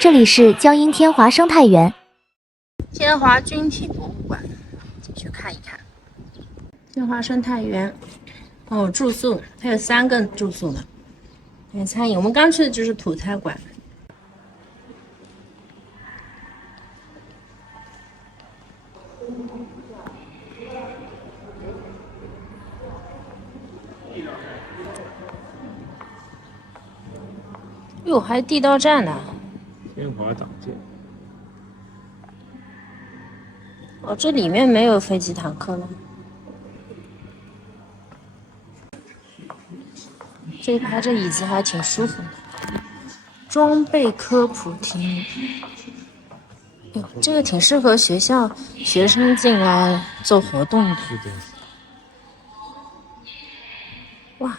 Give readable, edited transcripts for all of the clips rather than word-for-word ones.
这里是江阴天华生态园。天华军体博物馆，进去看一看。天华生态园，哦，住宿，它有3个住宿呢。还有餐饮，我们刚去的就是土菜馆。哟，还有地道战呢。天华党建。哦，这里面没有飞机坦克了。这一排这椅子还挺舒服的。装备科普厅，哟，这个挺适合学校学生进来做活动的。是的。哇，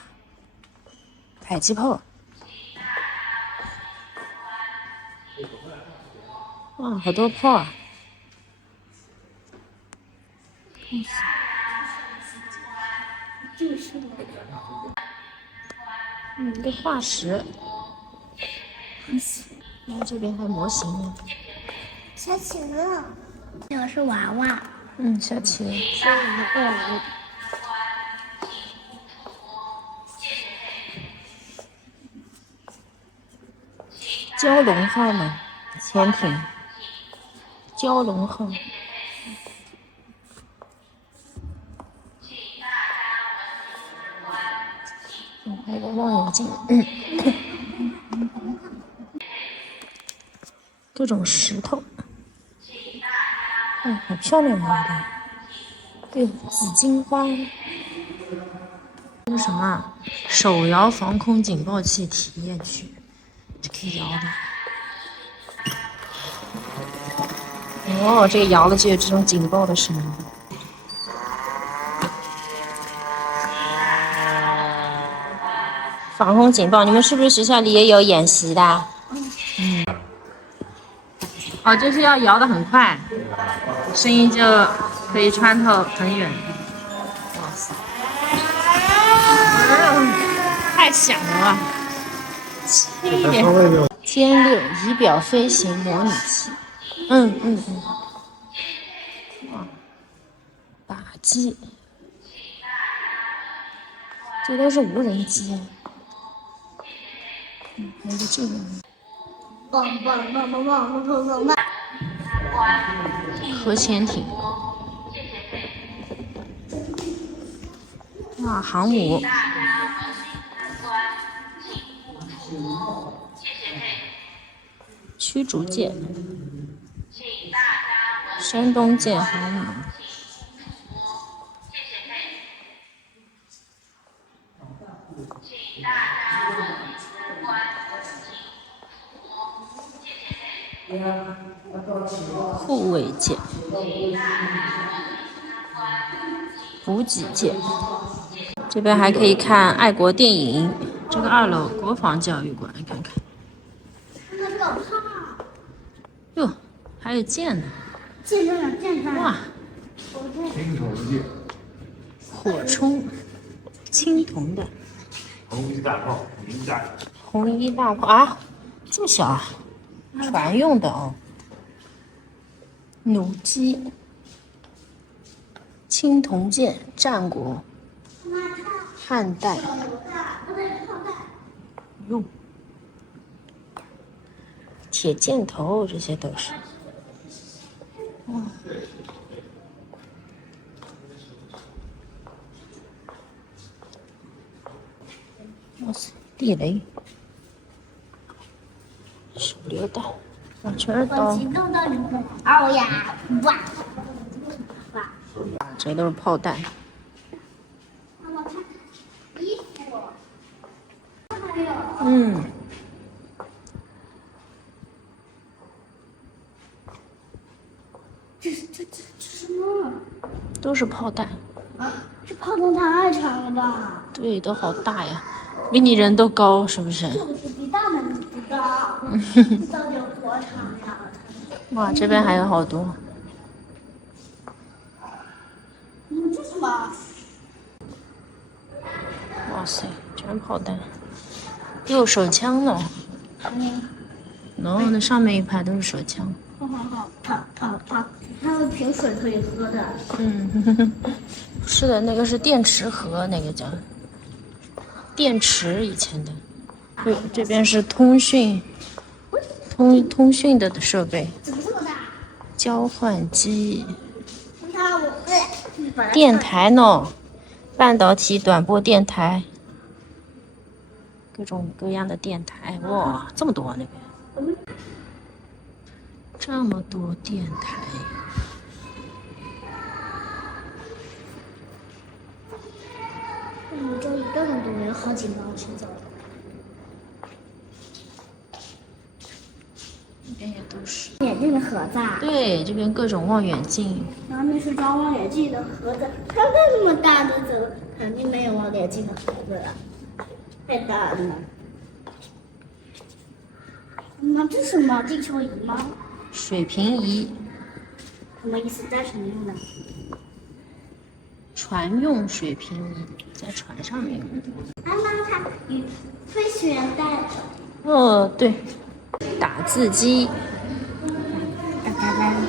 迫击炮！哇，好多炮啊！一个化石。然后这边还有模型呢。小企鹅，这个是娃娃。小企鹅。是一个人。蛟龙号呢？潜艇。蛟龙号。还有个望远镜。各种石头。好漂亮啊！对，紫荆花。这是什么啊？手摇防空警报器体验区，这可以摇的。哦，这个摇了就有这种警报的声音。防空警报，你们是不是学校里也有演习的？哦，就是要摇得很快，声音就可以穿透很远。哇塞！太响了。轻一点。歼6仪表飞行模拟器。哇，靶机。这都是无人机。还有这个。棒棒棒棒棒棒棒棒！核潜艇。哇，航母。驱逐舰。山东舰航母。护卫舰。补给舰。这边还可以看爱国电影。这个2楼国防教育馆，看看。哟，还有剑呢。剑在哪？剑在哪？哇！青铜剑。火冲，青铜的。红衣大炮，红衣大炮啊，这么小啊？船用的哦。弩机。青铜剑，战国。汉代。哟，铁箭头这些都是。哇塞，地雷。手榴弹。全是刀。行动到灵魂。嗷呀！哇！这都是炮弹。我看衣服。还有。这什么？都是炮弹。这炮筒太长了吧？对，都好大呀，比你人都高，是不是？是不是比大门不高？这到底有多长呀？哇，这边还有好多。这什么？哇塞，全是炮弹。有手枪呢。那上面一排都是手枪。他们瓶水可以喝的。是的，那个是电池盒，那个叫电池以前的。对，这边是通讯的设备。怎么这么大？交换机。你看我电台呢？半导体短波电台。各种各样的电台，哇，这么多那边。这么多电台。这一个很多，有好几个去走。那边也都是眼镜的盒子啊。对，这边各种望远镜。然后那是装望远镜的盒子，看看这么大的，怎么肯定没有望远镜的盒子了？太大了。妈，这是什么地球仪吗？水平仪。什么意思？在什么用的？船用水平仪，在船上面用。妈妈，它与飞行员带着。哦，对，打字机。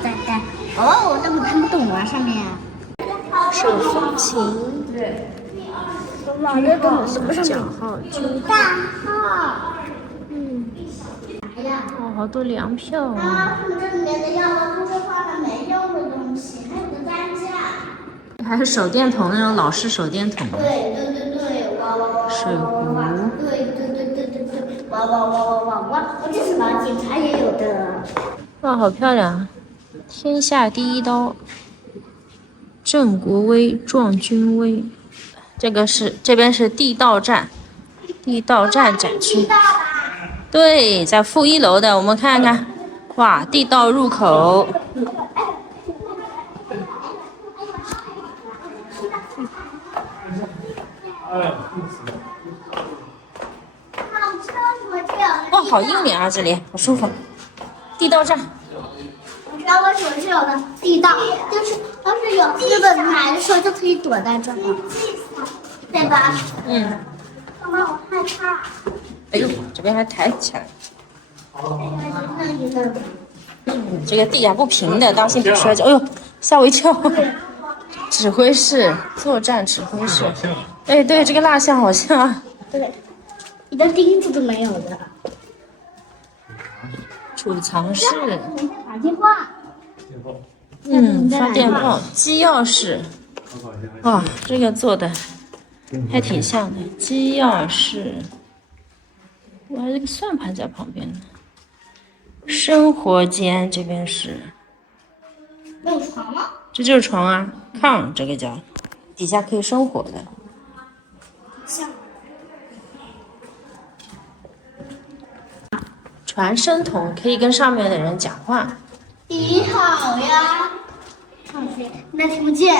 带。哦，我根本看不懂啊，上面。手风琴。对。妈，这根本是不是小号军大号？哦，好多粮票啊！啊，他们这里面的药都是放了没用的东西，还有个担架。还是手电筒那种老式手电筒。对，哇！水壶。对，哇！这是什么？警察也有的。哇，好漂亮啊！天下第一刀，郑国威壮军威。这边是地道战展区。对，在负1楼的，我们看看，哇，地道入口。哇，好阴凉啊，这里好舒服。地道战。你知道为什么是有的地道？就是要是有日本来的时候就可以躲在这里，对吧？妈妈，我害怕。哎呦，这边还抬起来。这个地啊不平的，当心别摔跤。哎呦，吓我一跳！指挥室，作战指挥室。哎，对，这个蜡像好像啊。对，一个钉子都没有的。储藏室。打电话。发电报，机钥匙。哇，这个做的还挺像的，机钥匙。哇，这个算盘在旁边呢。生活间这边是。没有床了。这就是床啊，炕这个叫，底下可以生火的。传声筒可以跟上面的人讲话。你好呀。那听不见。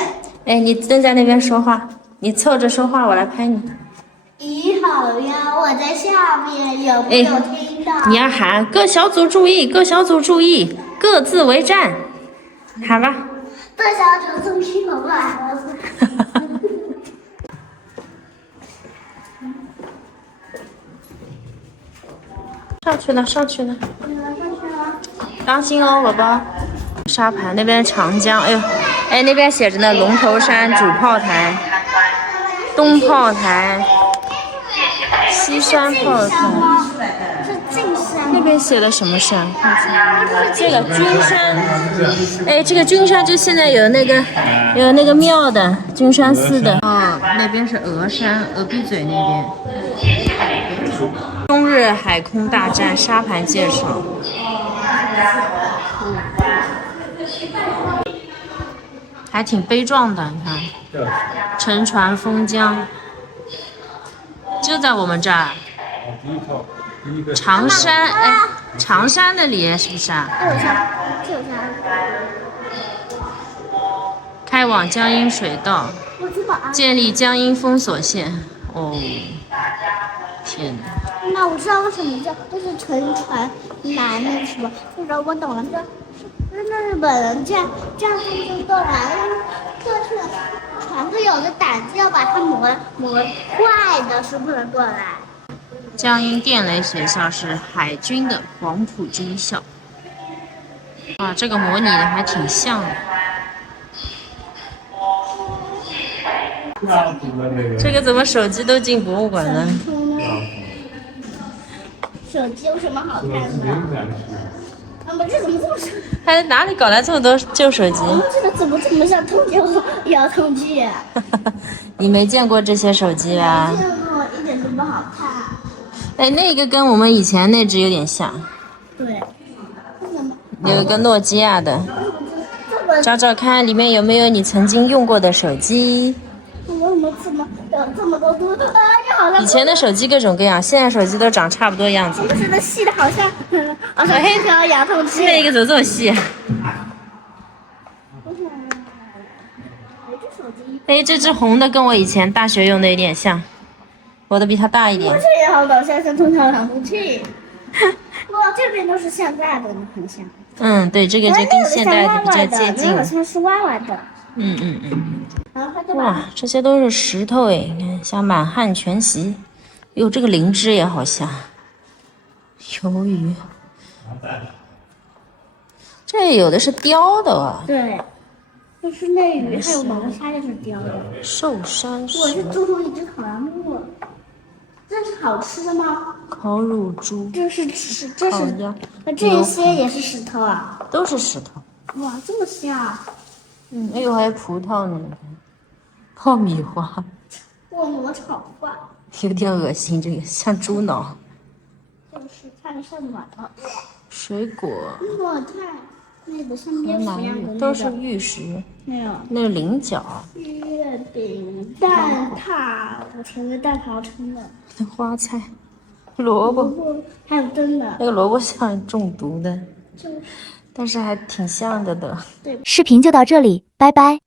哎，你蹲在那边说话，你凑着说话，我来拍你。你好呀，我在下面，有没有听到？你要喊各小组注意，各小组注意，各自为战，喊吧。各小组注意，我来。上去了，当心哦，宝宝。沙盘那边长江，哎呦，哎那边写着呢，龙头山主炮台，东炮台，西山炮台。是进山。那边写的什么山？这个君山。哎，这个君山就现在有那个庙的君山寺的。哦，那边是峨山，鹅鼻嘴那边。中日海空大战沙盘介绍。还挺悲壮的，你看，乘船封江，就在我们这儿。长山，哎，长山那里是不是啊？这有啥？开往江阴水道，建立江阴封锁线。哦，天哪！那我知道为什么这是乘船来那什么，就是我懂了，那日本人这样他们就过来，就是船都有个胆子要把它磨坏的，是不能过来。江阴电雷学校是海军的黄埔军校。哇，这个模拟的还挺像的。这个怎么手机都进博物馆了？手机有什么好看的？这怎么这么像？还哪里搞来这么多旧手机？这个怎么这么像遥控器？你没见过这些手机吧？见过，一点都不好看。哎，那个跟我们以前那只有点像。对。有一个诺基亚的，找找看里面有没有你曾经用过的手机。怎么有这么多嘟嘟？这好像以前的手机各种各样，现在手机都长差不多样子。就是那细的，好像黑条遥控器。那个怎么这么细？哎，这只红的跟我以前大学用的有点像，我的比它大一点。这也好搞笑，像空调遥控器。哇，这边都是现在的，很像。嗯，对，这个就跟现代的比较接近。好像是歪歪的。哇，这些都是石头哎，你看像满汉全席。哟，这个灵芝也好像。鱿鱼。这有的是雕的啊。对。就是那鱼还有龙虾就是雕的。寿山石。我是做出一只烤羊肉。这是好吃的吗？烤乳猪。这是这些也是石头啊。都是石头。哇，这么香。哎呦，还有葡萄呢，爆米花。卧螺炒饭。有点恶心，这个像猪脑。就是看着像软了。水果。我看那个像蝙蝠一样的那个。都是玉石。没有。那是菱角。月饼、蛋挞，我成为蛋挞撑的。花菜。萝卜。还有真的。那个萝卜像中毒的。但是还挺像的。视频就到这里，拜拜。